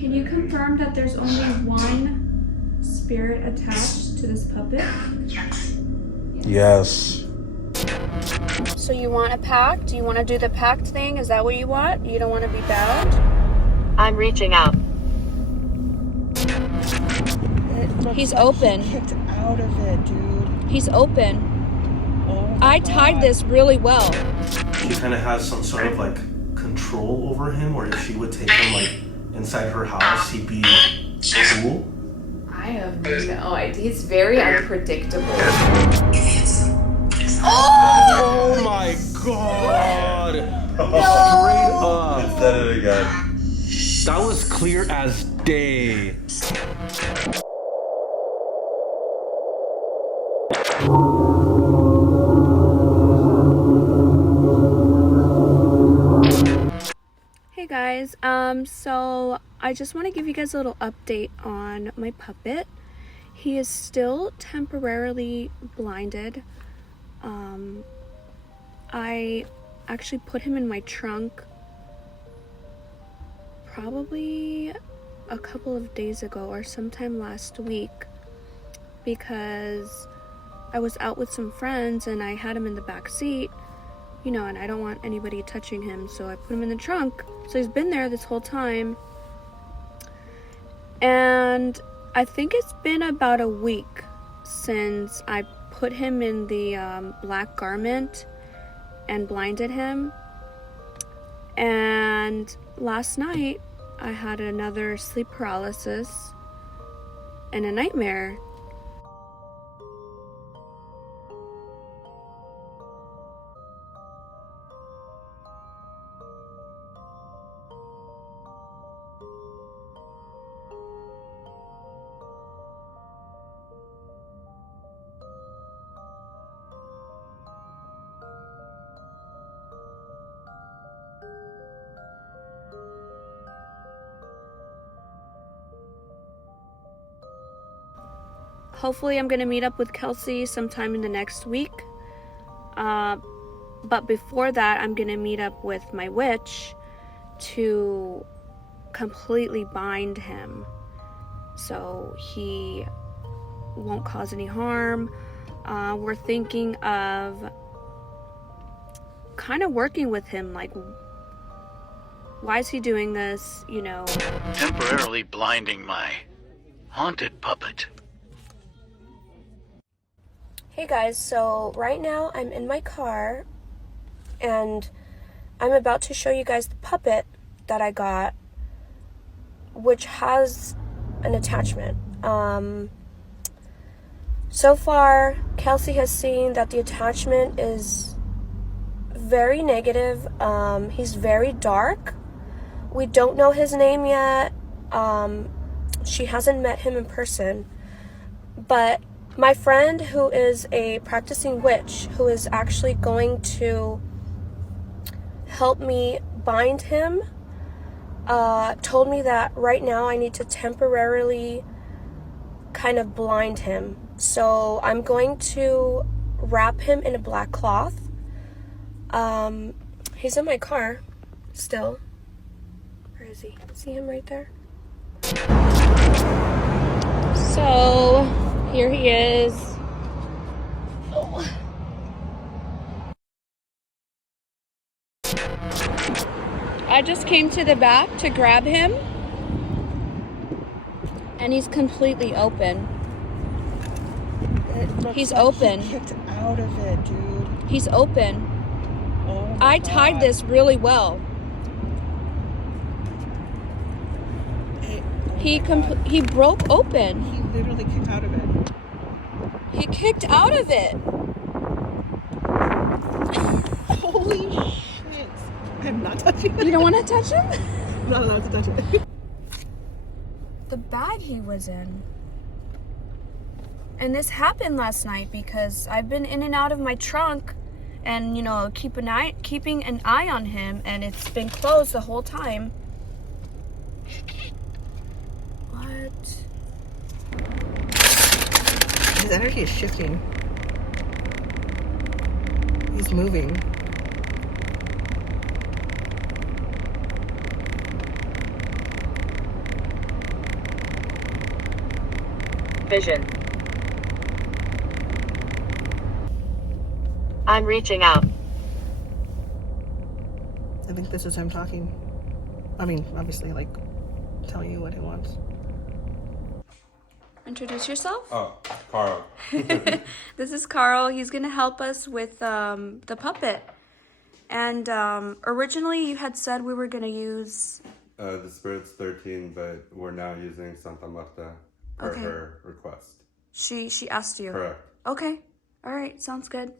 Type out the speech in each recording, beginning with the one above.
Can you confirm that there's only one spirit attached to this puppet? Yes. So you want a pact? Do you want to do the pact thing? Is that what you want? You don't want to be bound? I'm reaching out. He's open. He kicked out of it, dude. He's open. Oh I tied this really well. She kind of has some sort of like control over him, or if she would take him like inside her house, he'd be cool. I have no idea. He's very unpredictable. Oh my god! Straight up. It said it again. That was clear as day. Hey guys, so I just want to give you guys a little update on my puppet. He is still temporarily blinded. I actually put him in my trunk probably a couple of days ago or sometime last week because I was out with some friends and I had him in the back seat, you know, and I don't want anybody touching him, so I put him in the trunk. So he's been there this whole time. And I think it's been about a week since I put him in the black garment and blinded him. And last night I had another sleep paralysis and a nightmare. Hopefully I'm gonna meet up with Kelsi sometime in the next week. But before that, I'm gonna meet up with my witch to completely bind him so he won't cause any harm. We're thinking of kind of working with him, like, why is he doing this, you know? Temporarily blinding my haunted puppet. Hey guys, so right now I'm in my car and I'm about to show you guys the puppet that I got, which has an attachment. So far, Kelsi has seen that the attachment is very negative. He's very dark. We don't know his name yet. She hasn't met him in person, but my friend, who is a practicing witch, who is actually going to help me bind him, told me that right now I need to temporarily kind of blind him. So I'm going to wrap him in a black cloth. He's in my car still. Where is he? See him right there? So here he is. Oh. I just came to the back to grab him, and he's completely open. He's open. He kicked out of it, dude. He's open. Oh I God. tied this really well. He broke open. He literally kicked out of it. He kicked out of it. Holy shit. I'm not touching it. You don't want to touch him? I'm not allowed to touch it. The bag he was in. And this happened last night because I've been in and out of my trunk and, you know, keeping an eye on him, and it's been closed the whole time. What? His energy is shifting. He's moving. Vision. I'm reaching out. I think this is him talking. I mean, obviously, like, telling you what he wants. Introduce yourself. Oh, Karo. This is Carl. He's gonna help us with the puppet. And originally you had said we were gonna use... The Spirit's 13, but we're now using Santa Marta per Okay. her request. She asked you. Correct. Okay. All right. Sounds good.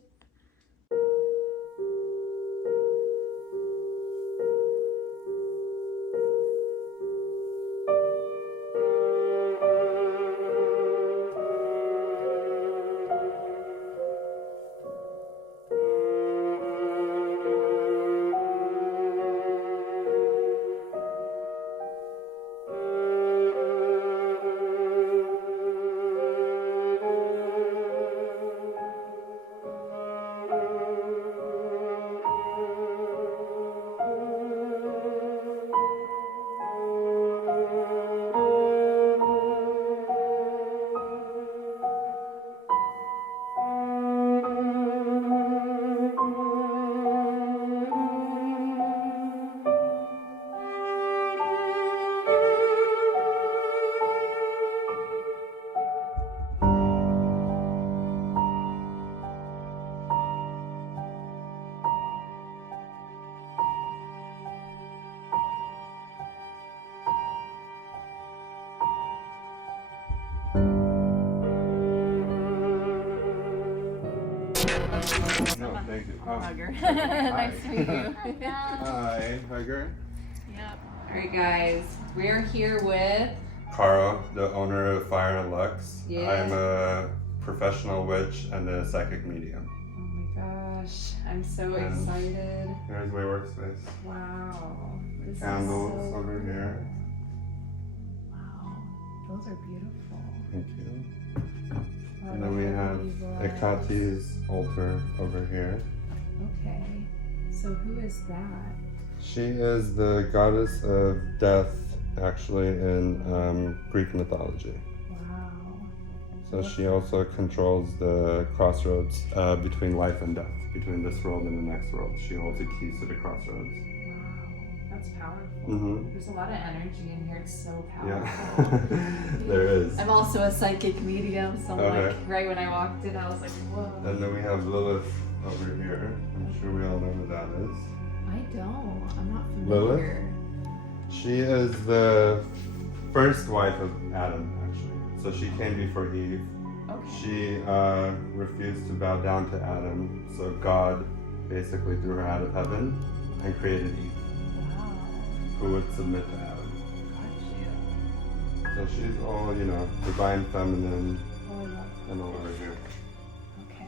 No, thank you. Hugger. Nice to meet you. Hi, Hugger. Yep. All right, guys. We're here with... Karo, the owner of Fire and Lux. Yeah. I'm a professional witch and a psychic medium. Oh my gosh. I'm so And excited. Here's my workspace. Wow. This Candles is so over cool. here. Wow. Those are beautiful. Thank you. Wow, And then we have those. Ekati's altar over here. Okay. So who is that? She is the goddess of death, actually, in Greek mythology. Wow. So she also controls the crossroads between life and death, between this world and the next world. She holds the keys to the crossroads. Wow. That's powerful. Mm-hmm. There's a lot of energy in here. It's so Yeah, powerful. there is. I'm also a psychic medium, so Okay. like right when I walked in, I was like, whoa. And then we have Lilith over here. I'm sure we all know who that is. I don't. I'm not Lilith? familiar. She is the first wife of Adam, actually. So she came before Eve. Okay. She refused to bow down to Adam, so God basically threw her out of heaven and created Eve, Wow. who would submit to Adam. Got you. So she's all, you know, divine feminine Oh, I love and all over here. Okay.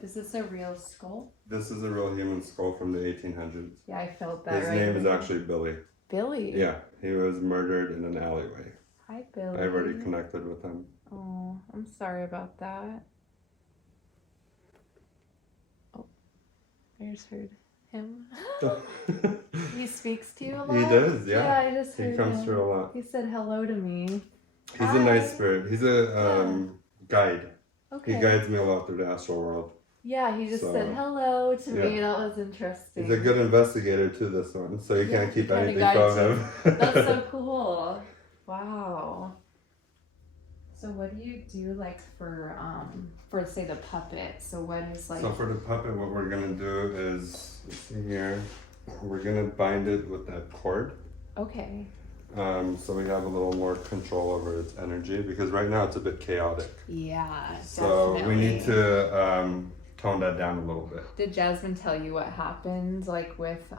Is this a real skull? This is a real human skull from the 1800s. Yeah, I felt that His right name is away. actually Billy. Billy. Yeah, he was murdered in an alleyway. Hi, Billy. I've already connected with him. Oh, I'm sorry about that. Oh, I just heard him. He speaks to you a lot? He does, yeah. Yeah, I just He heard comes him. through a lot. He said hello to me. He's a nice spirit. He's a guide. Okay. He guides me a lot through the astral world. Yeah, he just So, said hello to me. yeah. That was interesting. He's a good investigator too, this one, so you Yeah, can't keep he kinda anything guides from you. him. That's so cool. Wow. So what do you do like for say the puppet? So what is like So for the puppet, what we're gonna do is, let's see here, we're gonna bind it with that cord. okay. So we have a little more control over its energy, because right now it's a bit chaotic. Yeah, So definitely. we need to tone that down a little bit. Did Jazmyne tell you what happened like with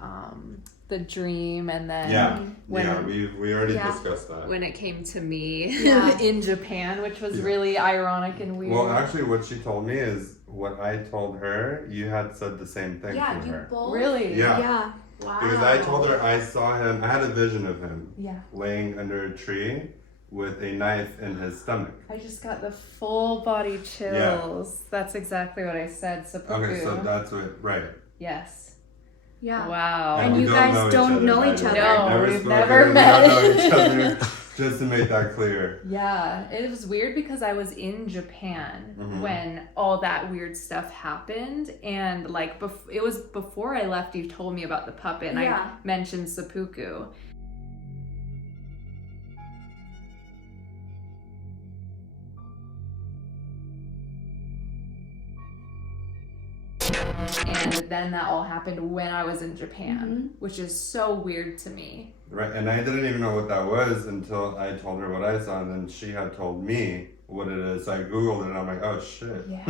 the dream and then when we already Yeah. discussed that. when it came to me Yeah. in Japan, which was Yeah. really ironic and weird. Well, actually, what she told me is what I told her. You had said the same thing Yeah, to you her. both. Really? Yeah. Yeah. Wow. Because I told her I saw him. I had a vision of him Yeah. laying under a tree with a knife in his stomach. I just got the full body chills. That's exactly what I said. So Okay, so that's what, right. yes. Yeah. Wow. And we you guys don't know by each the other. way. No, we've spoken, never we met. don't know each other. Just to make that clear. Yeah, it was weird because I was in Japan when all that weird stuff happened, and like it was before I left. You told me about the puppet, and I mentioned seppuku. And then that all happened when I was in Japan, which is so weird to me. Right, and I didn't even know what that was until I told her what I saw, and then she had told me what it is. So I Googled it, and I'm like, oh shit. Yeah.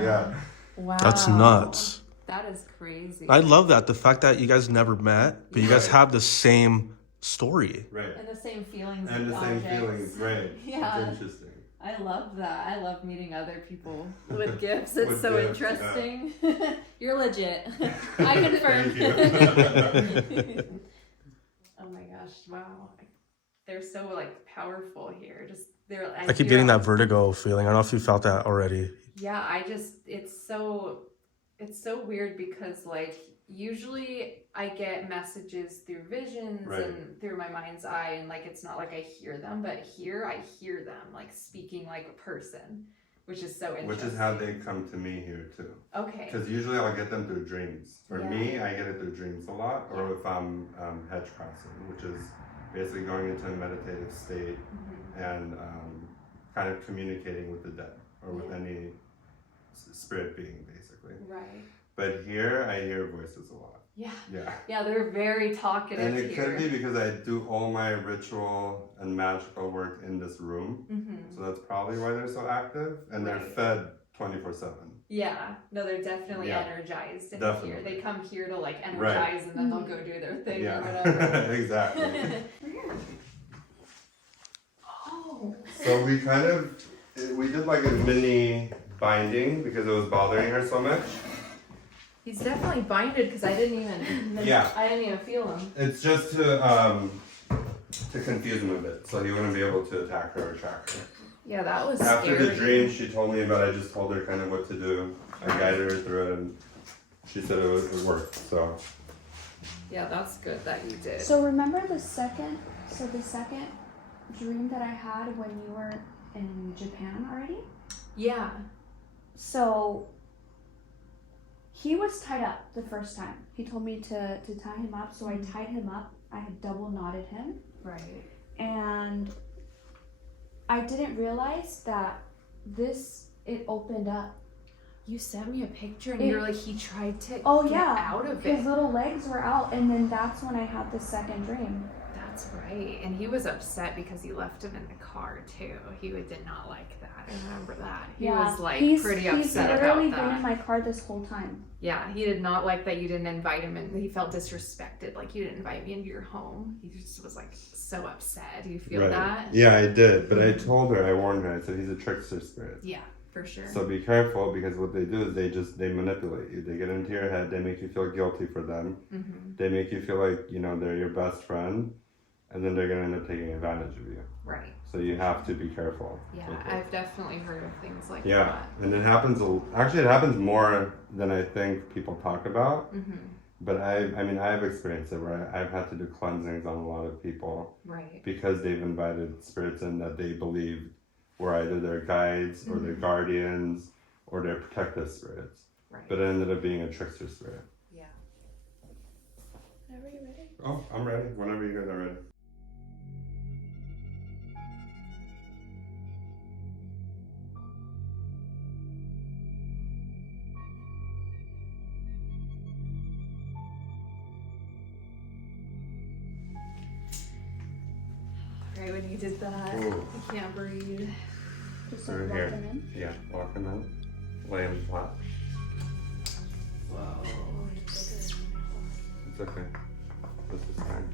Yeah. Wow. That's nuts. That is crazy. I love that. The fact that you guys never met, but you guys have the same story. Right. And the same feelings. And the same objects. feelings, right. Yeah. It's interesting. I love that. I love meeting other people with gifts. It's With so gifts, interesting. You're legit. I confirm. Thank you. Oh my gosh! Wow, they're so like powerful here. Just they're. I keep getting that vertigo feeling. I don't know if you felt that already. Yeah, it's so weird because like usually I get messages through visions and through my mind's eye, and like it's not like I hear them, but here I hear them like speaking like a person, which is so interesting. Which is how they come to me here too. Okay. Because usually I'll get them through dreams. For me, I get it through dreams a lot, or if I'm hedge crossing, which is basically going into a meditative state and kind of communicating with the dead or with any spirit being, basically. Right. But here, I hear voices a lot. Yeah. Yeah. Yeah, they're very talkative And it here. could be because I do all my ritual and magical work in this room. So that's probably why they're so active. And they're fed 24/7. Yeah. No, they're definitely energized in here. They come here to like energize Right. and then they'll go do their thing or Yeah, whatever. exactly. Oh. So we did like a mini binding because it was bothering her so much. He's definitely binded because I didn't even feel him. It's just to confuse him a bit, so he wouldn't be able to attack her or track her. Yeah, that was After scary. the dream, she told me about it. I just told her kind of what to do. I guided her through it, and she said it worked. So. Yeah, that's good that you did. So remember the second dream that I had when you were in Japan already? Yeah. So he was tied up the first time. He told me to tie him up, so I tied him up. I had double knotted him. Right. And I didn't realize that it opened up. You sent me a picture and you were like, he tried to get out of his it. little legs were out, and then that's when I had the second dream. That's right. And he was upset because you left him in the car too. He did not like that. I remember that. He was like pretty upset He's about literally that. been in my car this whole time. Yeah, he did not like that you didn't invite him, and he felt disrespected. Like, you didn't invite me into your home. He just was like so upset. Do you feel that? Yeah, I did. But I told her, I warned her. I said he's a trickster spirit. Yeah, for sure. So be careful, because what they do is they manipulate you. They get into your head. They make you feel guilty for them. They make you feel like they're your best friend, and then they're gonna end up taking advantage of you. Right. So you have to be careful. Yeah, I've definitely heard of things like Yeah, that. and it happens. Actually, it happens more than I think people talk about. But I've experienced it where I've had to do cleansings on a lot of people, Right. because they've invited spirits in that they believed were either their guides or their guardians or their protective spirits. Right. But it ended up being a trickster spirit. Yeah. Whenever you're ready. Oh, I'm ready. Whenever you guys are ready. Right when you did that, Ooh. I can't breathe. Just Through like here. walking in. Yeah, walk them in. Lay them flat. Whoa. It's okay. This is fine.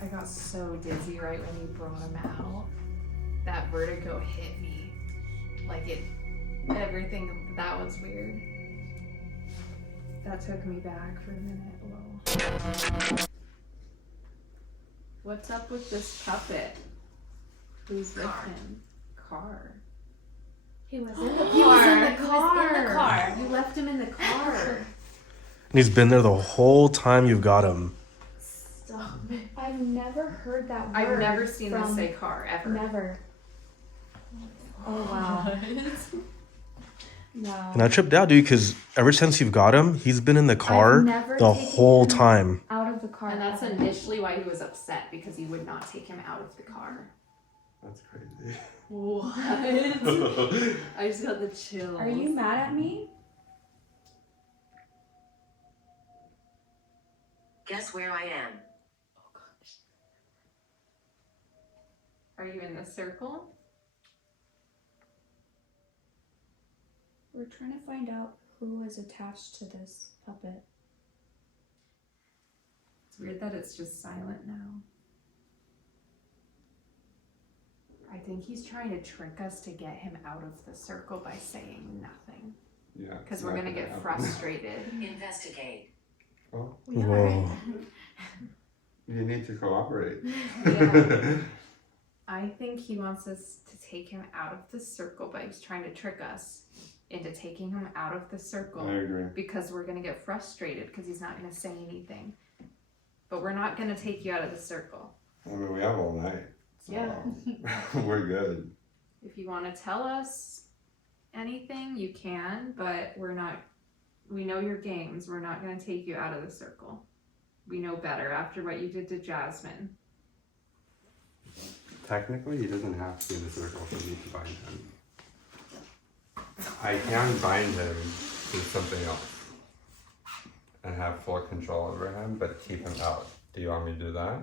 I got so dizzy right when you brought him out. That vertigo hit me. Like everything, that was weird. That took me back for a minute. Whoa. What's up with this puppet? Who's with him? Car. He was in the car. He was in the He was in the car. You left him in the car. And he's been there the whole time you've got him. Stop it. I've never heard that word. I've never seen from... this say car ever. Never. Oh wow. No. And I tripped out, dude, because ever since you've got him, he's been in the car the whole time. Out of the car. And that's initially why he was upset, because he would not take him out of the car. That's crazy. What? I just got the chills. Are you mad at me? Guess where I am? Oh gosh. Are you in the circle? We're trying to find out who is attached to this puppet. It's weird that it's just silent now. I think he's trying to trick us to get him out of the circle by saying nothing. Yeah. Because we're gonna get frustrated. Investigate. Well, Whoa. you need to cooperate. Yeah. I think he wants us to take him out of the circle, but he's trying to trick us into taking him out of the circle. I agree. Because we're gonna get frustrated because he's not gonna say anything. But we're not gonna take you out of the circle. I mean, we have all night. So Yeah. we're good. If you want to tell us anything, you can, but we know your games. We're not going to take you out of the circle. We know better after what you did to Jazmyne. Technically, he doesn't have to be in the circle for me to bind him. I can bind him to something else and have full control over him, but keep him out. Do you want me to do that?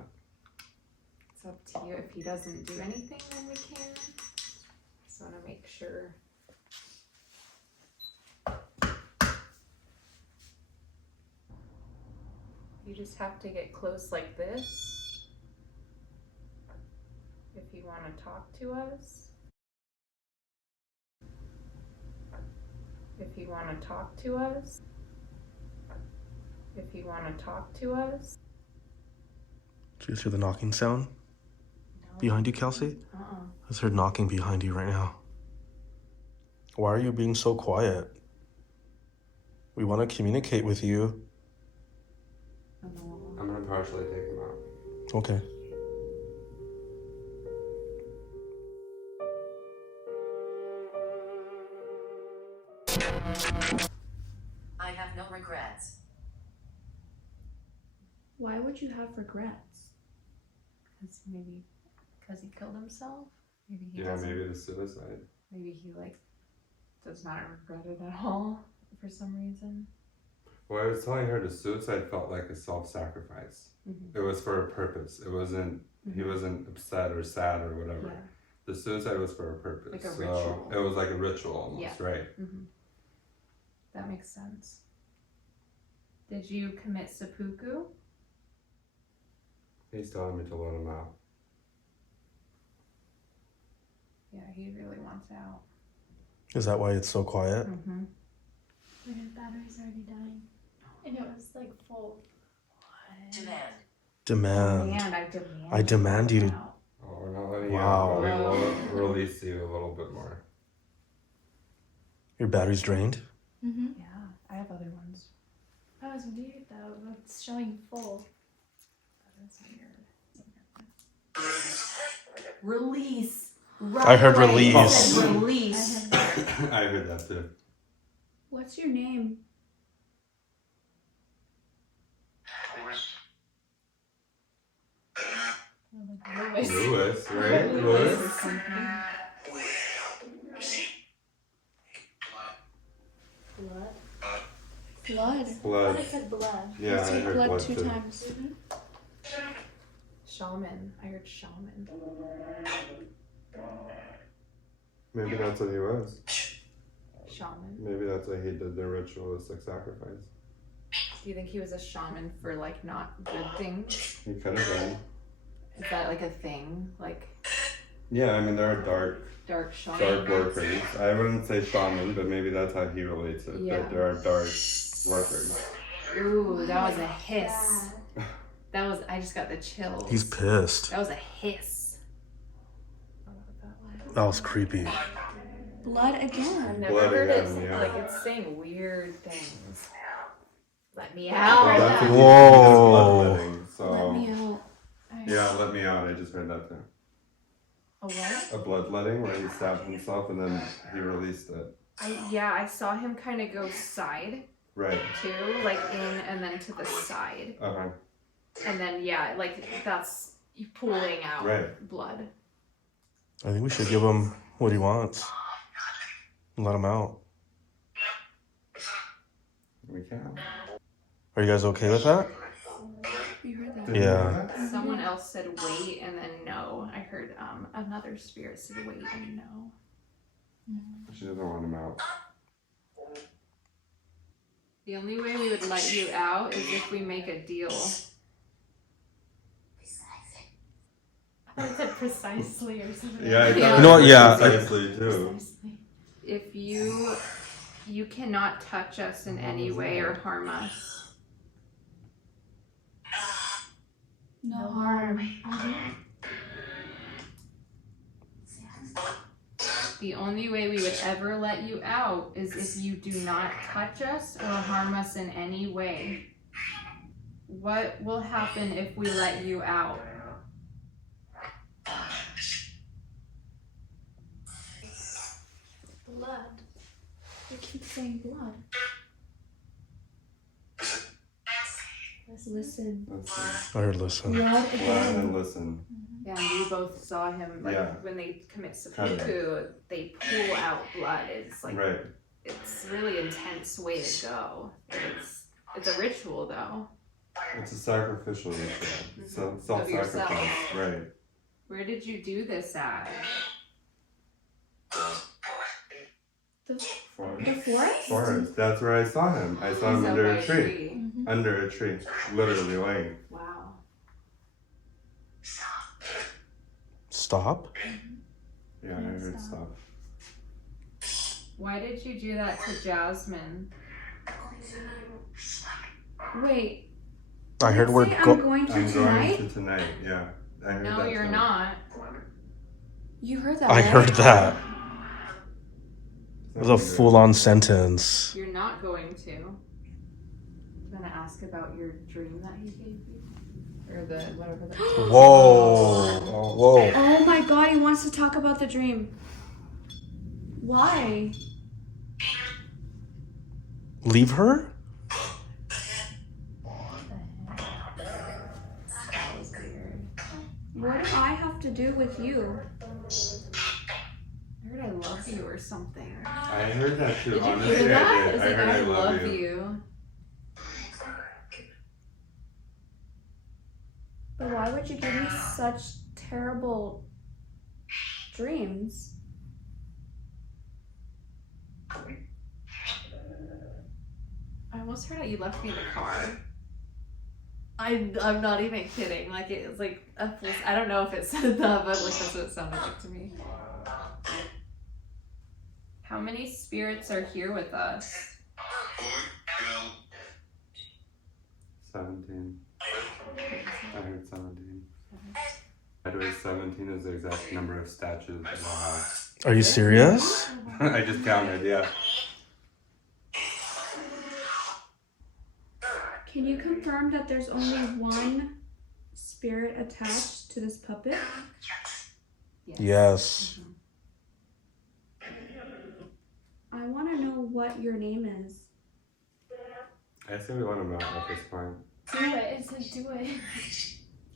It's up to you. If he doesn't do anything, then we can. Just want to make sure. You just have to get close like this. If you want to talk to us. If you want to talk to us. If you want to talk to us. Did you just hear the knocking sound? Behind you, Kelsi? I just heard knocking behind you right now. Why are you being so quiet? We want to communicate with you. I'm gonna partially take him out. Okay. I have no regrets. Why would you have regrets? Because he killed himself. Maybe he Yeah, doesn't. maybe the suicide. Maybe he does not regret it at all for some reason. Well, I was telling her the suicide felt like a self-sacrifice. Mm-hmm. It was for a purpose. It wasn't. He wasn't upset or sad or whatever. Yeah. The suicide was for a purpose. Like a so ritual. It was like a ritual almost, Yeah. right? Mm-hmm. That makes sense. Did you commit seppuku? He's telling me to let him out. Yeah, he really wants out. Is that why it's so quiet? Mm-hmm. But his battery's already dying. And it was like full. Demand. Demand. I demand you to. out. Oh, we're not letting Wow. you out. We will release you a little bit more. Your battery's drained? Mm-hmm. Yeah, I have other ones. That was weird though. It's showing full. That is weird. Release. I heard away. release. I said release. I heard that too. What's your name? Lewis, right? Lewis. Blood. Blood. I said blood. Yeah, I Take heard blood blood two too. times. Shaman. I heard shaman. Maybe that's what he was. Shaman. Maybe that's why he did the ritualistic sacrifice. Do you think he was a shaman for not good things? He could have been. Is that a thing? Yeah, I mean there are dark shaman. workers. I wouldn't say shaman, but maybe that's how he relates it. Yeah. That there are dark workers. Ooh, that was a hiss. I just got the chills. He's pissed. That was a hiss. That was creepy. Blood again. I've never Blood heard again, it. yeah. It's saying weird things. Let me Well, out. that's what Whoa. he means, bloodletting. Let So me out. yeah, let me out. I just heard that too. A what? A bloodletting where he stabbed himself and then he released it. I saw him kind of go side Right. too, like in and then to the side. Uh-huh. And then, yeah, like that's you pulling out Right. blood. I think we should give him what he wants. And let him out. We can. Are you guys okay with that? You heard that? Did you hear Yeah. that? Someone else said wait and then no. I heard another spirit said wait and no. She doesn't want him out. The only way we would let you out is if we make a deal. I said precisely or something. Yeah, I thought Yeah. You know what, yeah, precisely too. Precisely. If you cannot touch us in any way or harm us. No harm. The only way we would ever let you out is if you do not touch us or harm us in any way. What will happen if we let you out? Blood. You keep saying blood. Listen. Listen. I heard listen. Blood Blood again. and listen. Yeah, and we both saw him, like, Yeah. when they commit Kind of. seppuku, they pull out blood. It's like, Right. it's a really intense way to go. It's a ritual, though. It's a sacrificial ritual. So Of self-sacrifice. yourself. Right. Where did you do this at? The Forest. forest? Forest. That's where I saw him. I saw him He's under up by a tree. Mhm. Under a tree. Literally laying. Wow. Stop? Yeah, I heard stuff. Why did you do that to Jazmyne? Wait. I heard we're Say I'm go. going to I'm tonight? going to tonight. Yeah. I heard No, that you're too. not. You heard that, I right? heard that. It was a Something full-on sentence. You're not going to. I'm gonna ask about your dream that he gave you. Or the whatever the Whoa. Whoa. Oh my god, he wants to talk about the dream. Why? Leave her? That was weird. What do I have to do with you? I heard I love you or something. I heard that too. Did you Honestly, hear that? I did. It's I like heard I I love you. you. But why would you give me such terrible dreams? I almost heard that you left me in the car. I'm not even kidding. Like it was like a full, I don't know if it said that, but like that's what it sounded like to me. How many spirits are here with us? 17. I heard 17. By the way, 17 is the exact number of statues in the house. Are you serious? I just counted, yeah. Can you confirm that there's only one spirit attached to this puppet? Yes. I want to know what your name is. I say we let him out at this point. Do it. It said do it.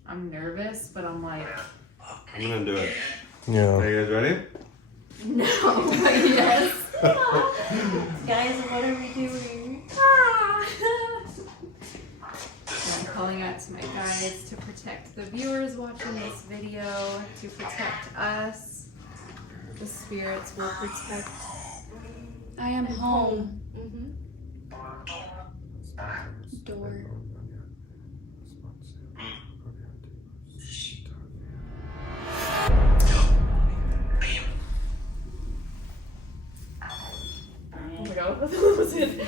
I'm nervous, but I'm like, I'm gonna do it. Yeah. Are you guys ready? no, but yes. Guys, what are we doing? I'm calling out to my guides to protect the viewers watching this video, to protect us. The spirits will protect. I am home. Door. Oh my god, what was it?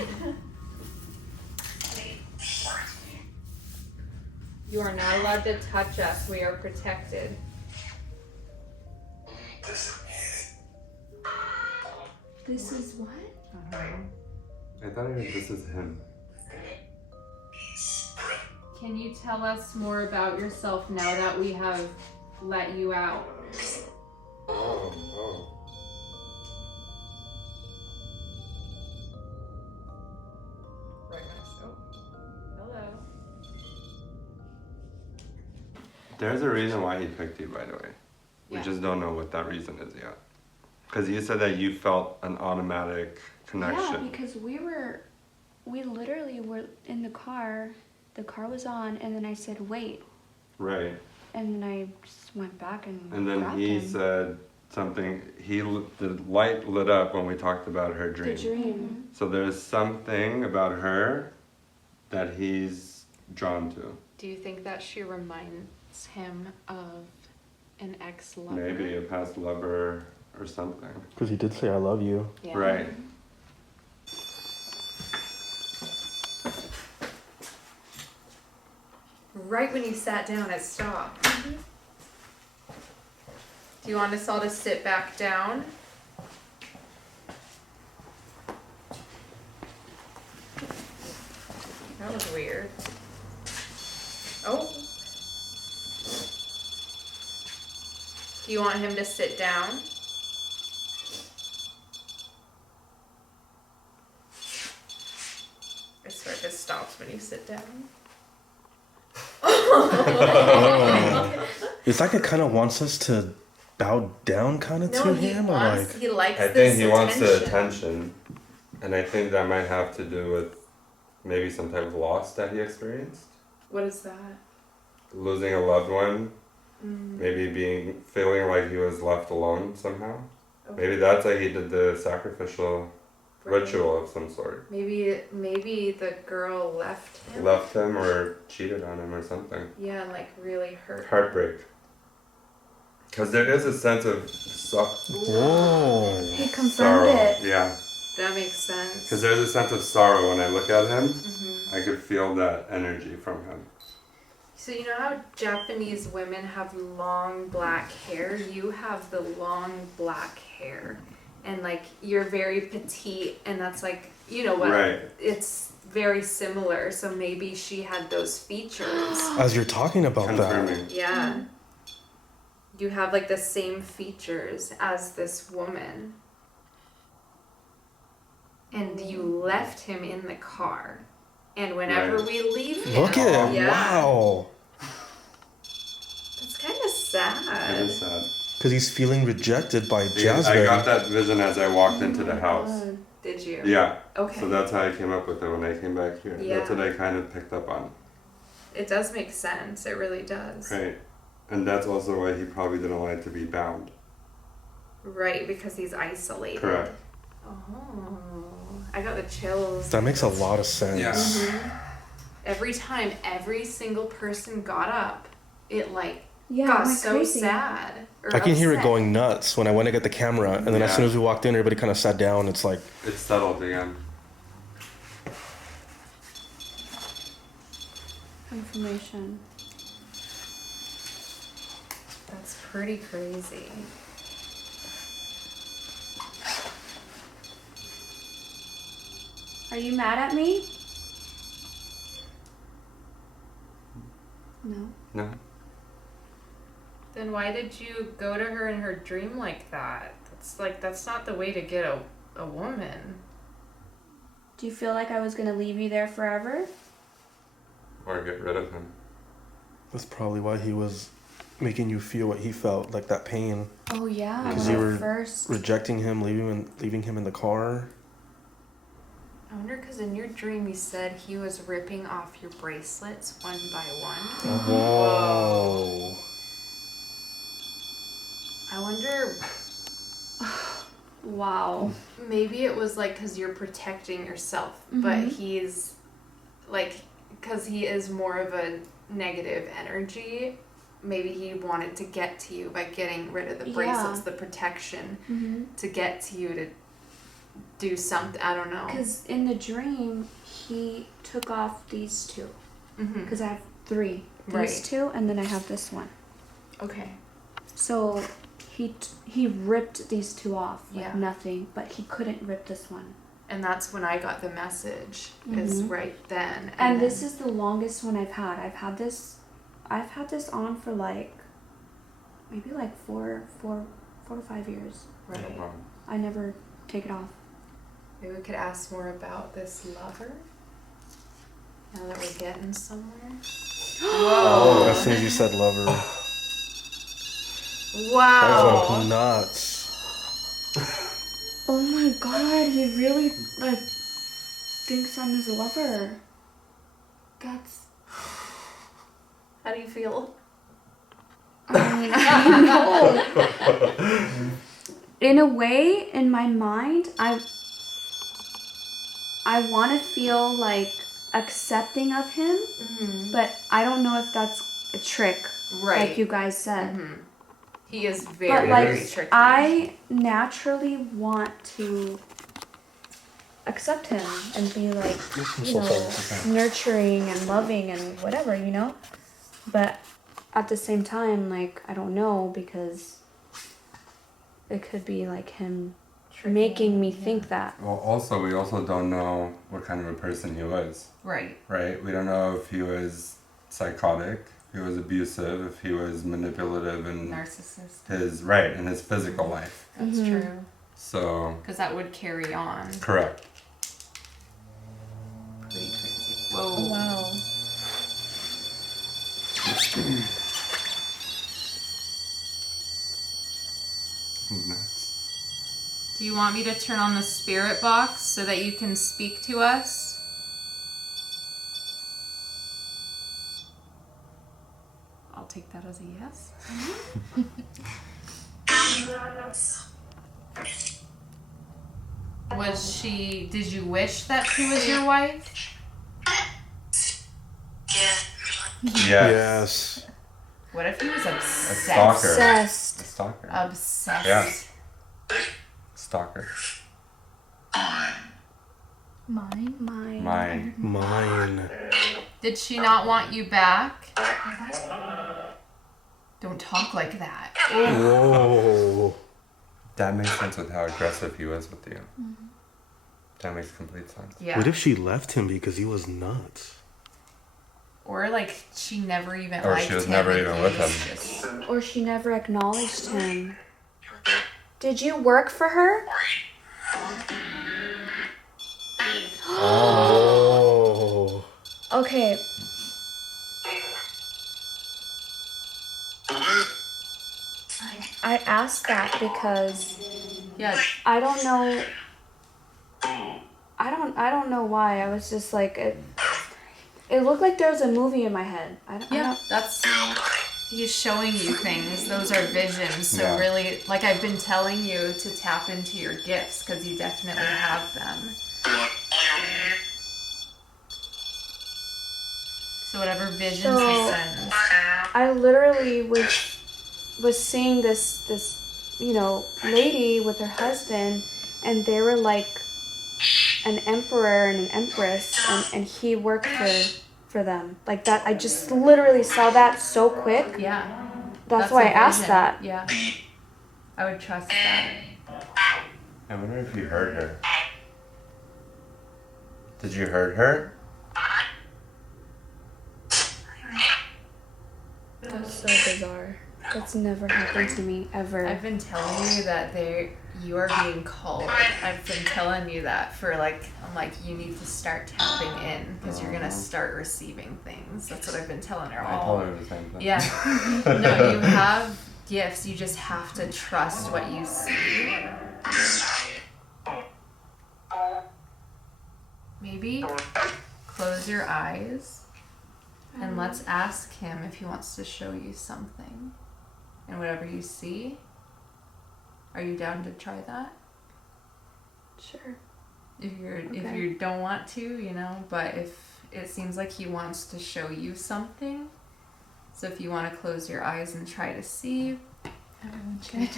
You are not allowed to touch us. We are protected. This is what? I thought I heard this is him. Can you tell us more about yourself now that we have let you out? Oh. Right now. Hello. There's a reason why he picked you, by the way. We Yeah. just don't know what that reason is yet. Because you said that you felt an automatic connection. Yeah, because we literally were in the car was on, and then I said, wait. Right. And then I just went back and then grabbed he him. said something, the light lit up when we talked about her dream. The dream. So there's something about her that he's drawn to. Do you think that she reminds him of an ex-lover? Maybe a past lover or something. Because he did say, I love you. Yeah. Right. Right when you sat down, it stopped. Do you want us all to sit back down? That was weird. Oh. Do you want him to sit down? I swear this stops when you sit down. Oh. It's like it kind of wants us to bow down kind of to him, or like... He likes I this think he wants the attention. attention. And I think that might have to do with maybe some type of loss that he experienced. What is that? Losing a loved one. Maybe feeling like he was left alone somehow. Okay. Maybe that's why he did the sacrificial Right. ritual of some sort. Maybe the girl left him. Left him or cheated on him or something. Yeah, and like really hurt. Heartbreak. Because there is a sense of Whoa. He confirmed sorrow. it. Yeah. That makes sense. Because there's a sense of sorrow when I look at him. Mhm. I could feel that energy from him. So you know how Japanese women have long black hair? You have the long black hair. And like you're very petite, and that's like, you know what? Right. It's very similar. So maybe she had those features. As you're talking about Confirming. Yeah. You have like the same features as this woman. And you left him in the car. And whenever Right. we leave that. him, Look at it. yeah, Wow. it's kind of sad. It is sad. Because he's feeling rejected by I Jazmyne. got that vision as I walked into the house. God. Did you? Yeah. Okay. So that's how I came up with it when I came back here. Yeah. That's what I kind of picked up on. It does make sense. It really does. Right. And that's also why he probably didn't like to be bound. Right, because he's isolated. Correct. Oh, I got the chills. That makes a lot of sense. Yeah. Every time every single person got up, it like Yeah, got it went so crazy. sad. Or I can hear it upset. going nuts when I went to get the camera, and then as Yeah. soon as we walked in, everybody kind of sat down. It's like, It's settled again. Information. That's pretty crazy. Are you mad at me? No. No. Then why did you go to her in her dream like that? That's not the way to get a woman. Do you feel like I was gonna leave you there forever? Or get rid of him. that's probably why he was making you feel what he felt, like that pain. Oh yeah. Because when you I were first. rejecting him, leaving him in the car. I wonder because in your dream you said he was ripping off your bracelets one by one. Whoa. I wonder, Wow. maybe it was like because you're protecting yourself, Mhm. but he's like, because he is more of a negative energy, maybe he wanted to get to you by getting rid of the bracelets, Yeah. the protection, Mm-hmm. to get to you to do something. I don't know. Because in the dream, he took off these two. Mhm. Because I have three. These Right. two, and then I have this one. Okay. So he ripped these two off like Yeah. nothing, but he couldn't rip this one. And that's when I got the message, is right then. And then, this is the longest one I've had. I've had this on for like maybe like four to 5 years. right. I never take it off. Maybe we could ask more about this lover. Now that we're getting somewhere. Whoa. As soon as you said lover. Wow. Oh, nuts. Oh my god, he really like thinks I'm his lover. That's. How do you feel? I mean, I don't know. In a way, in my mind, I want to feel like accepting of him, but I don't know if that's a trick, Right. like you guys said. He is But very, like, very tricky. I naturally want to accept him and be like, you know, nurturing and loving and whatever, you know? But at the same time, like, I don't know, because it could be like him making me think that. Well, also, we also don't know what kind of a person he was. Right. Right? We don't know if he was psychotic, if he was abusive, if he was manipulative in Narcissist. in his physical life. That's true. So, Because that would carry on. correct. Pretty crazy. Whoa. Wow. Nuts. Do you want me to turn on the spirit box so that you can speak to us? I'll take that as a yes. Did you wish that she was your wife? Yes. What if he was A obsessed? stalker. Obsessed. A stalker. Obsessed. Yes. Stalker. Mine. Mine. Did she not want you back? Don't talk like that. Whoa. That makes sense with how aggressive he was with you. That makes complete sense. Yeah. What if she left him because he was nuts? Or like she never even Or liked she was him never and even he with was him. just- Or she never acknowledged him. Did you work for her? Oh. Okay. I asked that because Yeah. I don't know. I don't know why. I was just like it looked like there was a movie in my head. I don't. That's he's showing you things. Those are visions. So Yeah. really, like I've been telling you to tap into your gifts because you definitely have them. So whatever visions he So- sends. I literally was seeing this you know lady with her husband, and they were like an emperor and an empress, and he worked for them like that. I just literally saw that so quick. Yeah. That's why a I asked vision. that. Yeah. I would trust that. I wonder if you heard her. Did you heard her? That's so bizarre. That's never happened to me ever. I've been telling you that you are being called. I've been telling you that for like, I'm like, you need to start tapping in because you're gonna start receiving things. That's what I've been telling her I all. told her the same thing. Yeah. No, you have gifts. You just have to trust what you see. Maybe close your eyes and let's ask him if he wants to show you something. And whatever you see, are you down to try that? Sure. If Okay. you don't want to, you know, but if it seems like he wants to show you something, so if you want to close your eyes and try to see, everyone should.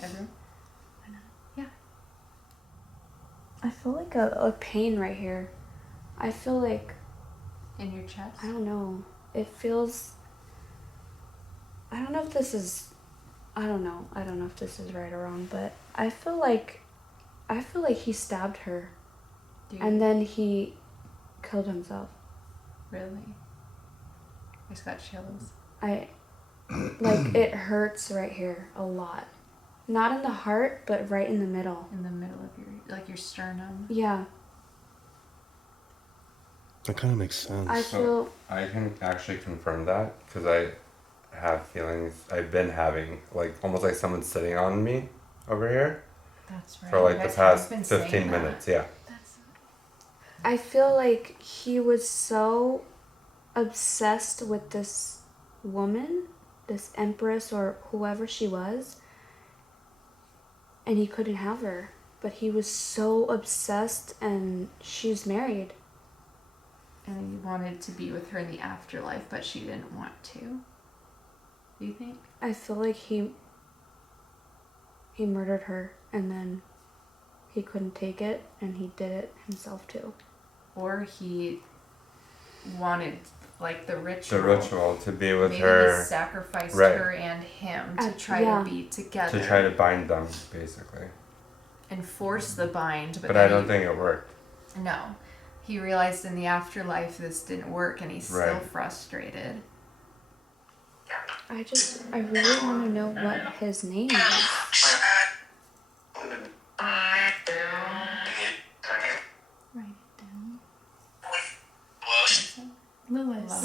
Everyone? I feel like a pain right here. I feel like In your chest? I don't know. It feels. I don't know if this is. I don't know. I don't know if this is right or wrong, but I feel like I feel like he stabbed her. Do you And then he killed himself. really? I just got chills. Like, it hurts right here a lot. Not in the heart, but right in the middle. In the middle of your sternum. Yeah. That kind of makes sense. I feel... I can actually confirm that because I have feelings I've been having, like almost like someone's sitting on me over here That's right. for like the past 15 minutes. Yeah. I feel like he was so obsessed with this woman, this empress or whoever she was, and he couldn't have her. But he was so obsessed, and she's married. And he wanted to be with her in the afterlife, but she didn't want to. Do you think? I feel like he murdered her, and then he couldn't take it, and he did it himself too. Or he wanted, like, the ritual. The ritual to be with Maybe her. he sacrificed Right. her and him to try yeah. to be together. To try to bind them, basically. And force the bind. But I don't think it worked. No. He realized in the afterlife this didn't work, and he's still Right. frustrated. I really want to know what his name is. Write it down. Lewis.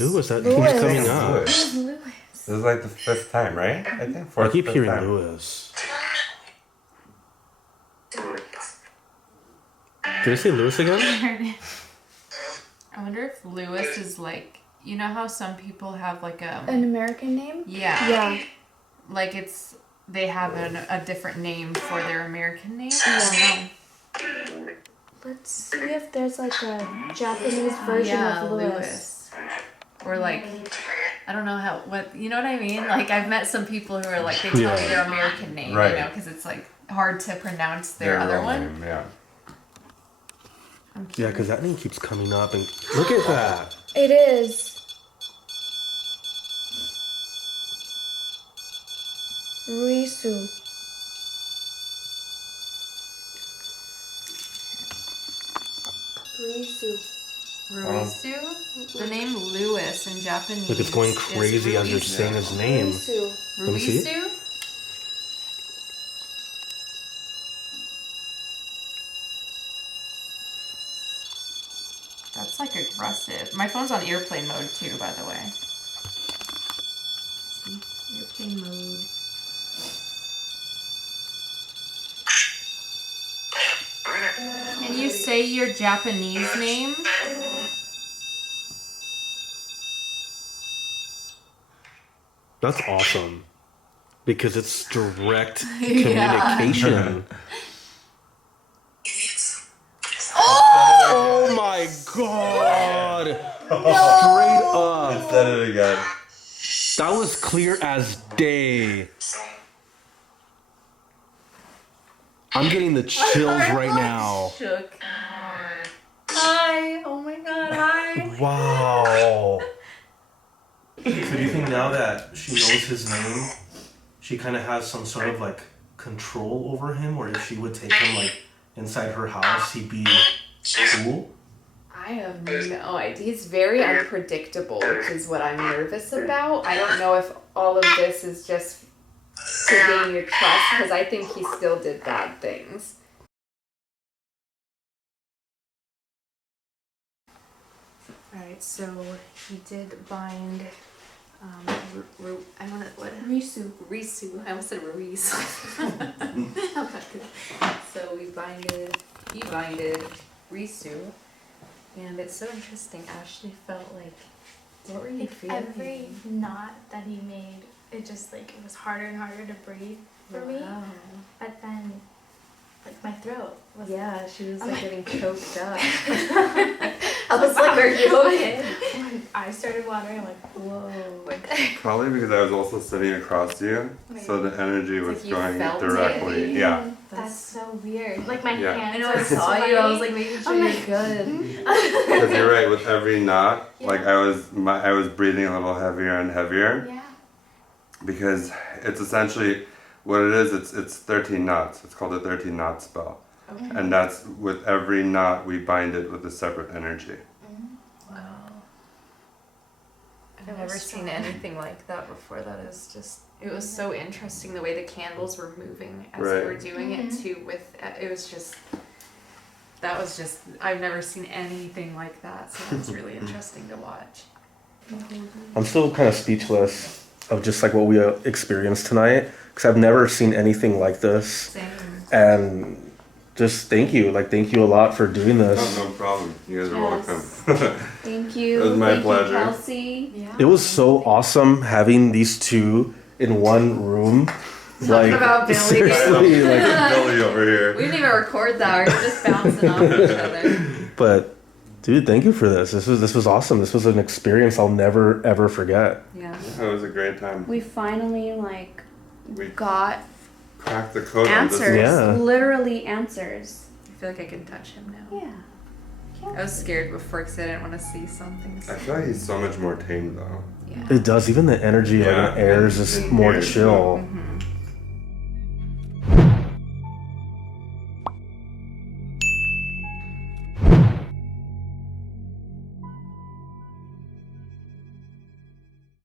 Lewis, that Lewis. keeps coming up. Lewis. Lewis. This is like the 5th time, right? I think I fourth. keep fifth hearing time. Lewis. Did I say Lewis again? I wonder if Lewis is like, you know how some people have like An American name? yeah, Yeah. like they have a different name for their American name. Yeah. Let's see if there's like a Japanese version of Lewis. Or like, I don't know what you know what I mean? Like I've met some people who are like, they tell me their American name, Right. you know, because it's like hard to pronounce their Their other real one. name, yeah. I'm Yeah, curious. because that name keeps coming up, and look at that. It is. Risu. Risu. Ruisu? The name Lewis in Japanese. Look, it's going is crazy as you're Ruisu. saying his name. Risu. Let me see. Ruisu? That's like aggressive. My phone's on airplane mode too, by the way. See? Airplane mode. Can you say your Japanese name? That's awesome. Because it's direct communication. Oh my god! Straight up. Said it again. That was clear as day. I'm getting the chills right now. Shook. Hi. Oh my god, hi. Wow. So do you think now that she knows his name, she kind of has some sort of like control over him, or if she would take him like inside her house, he'd be cool? I have no idea. He's very unpredictable, which is what I'm nervous about. I don't know if all of this is just to gain your trust, because I think he still did bad things. Alright, so he did bind I don't know what Risu. Risu. I almost said Ruiz. So he binded Risu, and it's so interesting. Ashley felt like, what were you Like feeling? every knot that he made, it just like it was harder and harder to breathe for me. Wow. But then, like my throat was. Yeah, she was I'm like like- getting choked up. I was like, are you okay? My eyes started watering. I'm like, Whoa. Probably because I was also sitting across you, so the energy was like you going felt it. directly. Yeah. that's so weird. Like my Yeah. hands. I know, are I saw you. I was like sweaty. making sure I'm you're like- good. Because you're right. With every knot, Yeah. like I was breathing a little heavier and heavier Yeah. because it's essentially What it is, it's 13 knots. It's called a 13 knot spell. Okay. And that's with every knot we bind it with a separate energy. Wow. I've never seen anything like that before. That is just, it was so interesting the way the candles were moving as they were doing it too. It was just, that was just, I've never seen anything like that. So it was really interesting to watch. I'm still kind of speechless of just like what we experienced tonight, because I've never seen anything like this. Same. And just thank you a lot for doing this. Oh, no problem. You guys are welcome. Thank you. It was my Thank pleasure. You, Kelsi. Yeah. It was so awesome having these two in one room. Talking about Billy. Seriously, like, Billy over here. We didn't even record that. We're just bouncing off each other. but dude, thank you for this. This was awesome. This was an experience I'll never ever forget. Yeah. It was a great time. We finally like We got cracked the code answers. on this. Yeah. Literally answers. I feel like I can touch him now. Yeah. I was scared before because I didn't want to see something. I feel like he's so much more tame though. Yeah. It does. Even the energy, like, Yeah, in air is and- just and more here, chill. Mm-hmm.